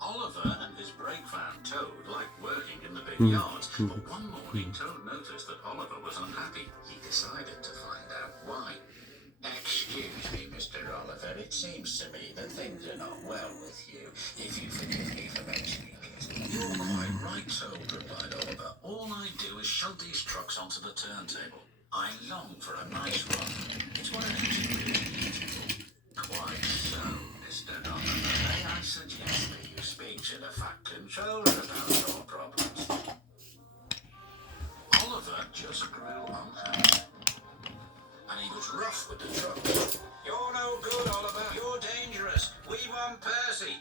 Oliver and his brake van Toad liked working in the big yards, but one morning Toad noticed that Oliver was unhappy. He decided to find out why. Excuse me, Mr. Oliver, it seems to me that things are not well with you, if you forgive me for mentioning it. You're quite right, Toad, replied Oliver. All I do is shunt these trucks onto the turntable. I long for a nice run. It's what an engine really needs. Quite so, Mr. Oliver. May I suggest that you speak to the Fat Controller about your problems? Oliver just grew unhappy, and he was rough with the truck. You're no good, Oliver. You're dangerous. We want Percy.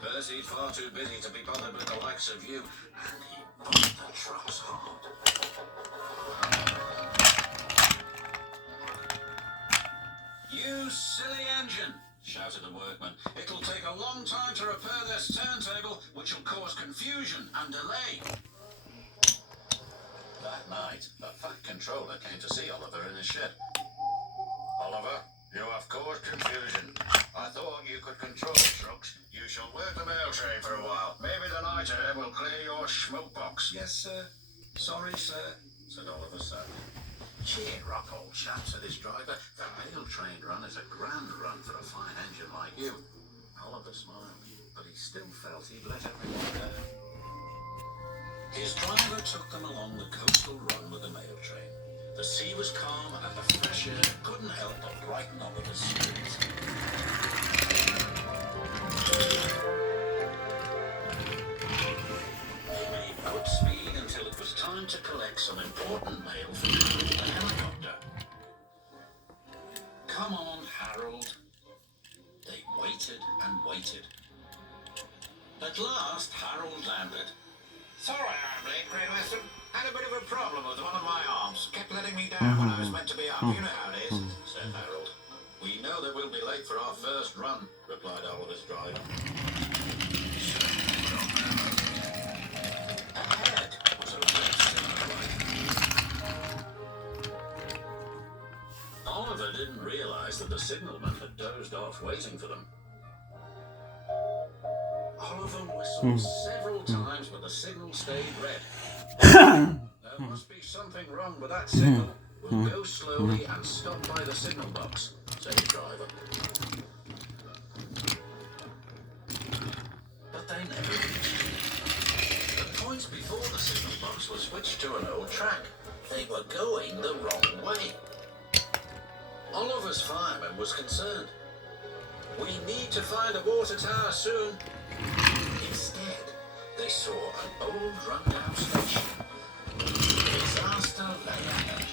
Percy's far too busy to be bothered with the likes of you. And he bumped the trucks hard. You silly engine, shouted the workman. It'll take a long time to repair this turntable, which will cause confusion and delay. That night, the Fat Controller came to see Oliver in his shed. Oliver, you have caused confusion. I thought you could control trucks. You shall work the mail train for a while. Maybe the night air will clear your smoke box. Yes, sir. Sorry, sir, said Oliver sadly. Cheer up, old chap, said his driver. The mail train run is a grand run for a fine engine like you. Oliver smiled, but he still felt he'd let everyone down. His driver took them along the coastal run with the mail train. The sea was calm and the fresh air couldn't help but brighten Oliver's spirits. They made good speed until it was time to collect some important mail from the helicopter. Come on, Harold. They waited and waited. At last, Harold landed. Sorry, I'm late, Great Western. Had a bit of a problem with one of my arms. Kept letting me down when I was meant to be up. You know how it is, said Harold. We know that we'll be late for our first run, replied Oliver's driver. Ahead was a red signal light. Oliver didn't realize that the signalman had dozed off waiting for them. Oliver whistled several times, but the signal stayed red. There must be something wrong with that signal. We'll go slowly and stop by the signal box, said the driver. But they never reached it. The point before the signal box was switched to an old track. They were going the wrong way. Oliver's fireman was concerned. We need to find a water tower soon. Instead, they saw an old rundown station. Disaster lay ahead.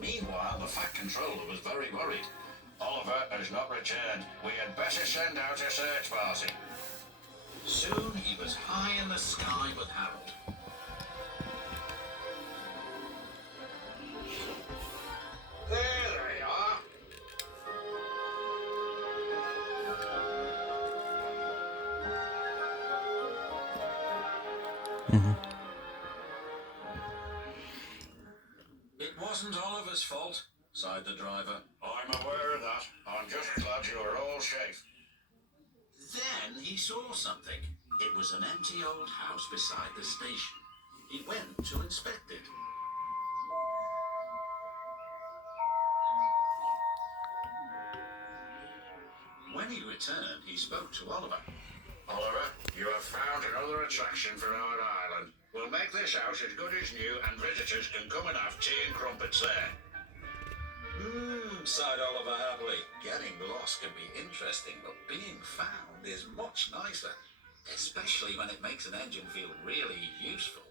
Meanwhile, the Fat Controller was very worried. Oliver has not returned. We had better send out a search party. Soon he was high in the sky with Harold. There they are. It wasn't Oliver's fault, sighed the driver. I'm aware of that. I'm just glad you're all safe. Then he saw something. It was an empty old house beside the station. He went to inspect it. When he returned, he spoke to Oliver. Oliver, you have found another attraction for our island. We'll make this house as good as new, and visitors can come and have tea and crumpets there. Sighed Oliver happily. Getting lost can be interesting, but being found is much nicer, especially when it makes an engine feel really useful.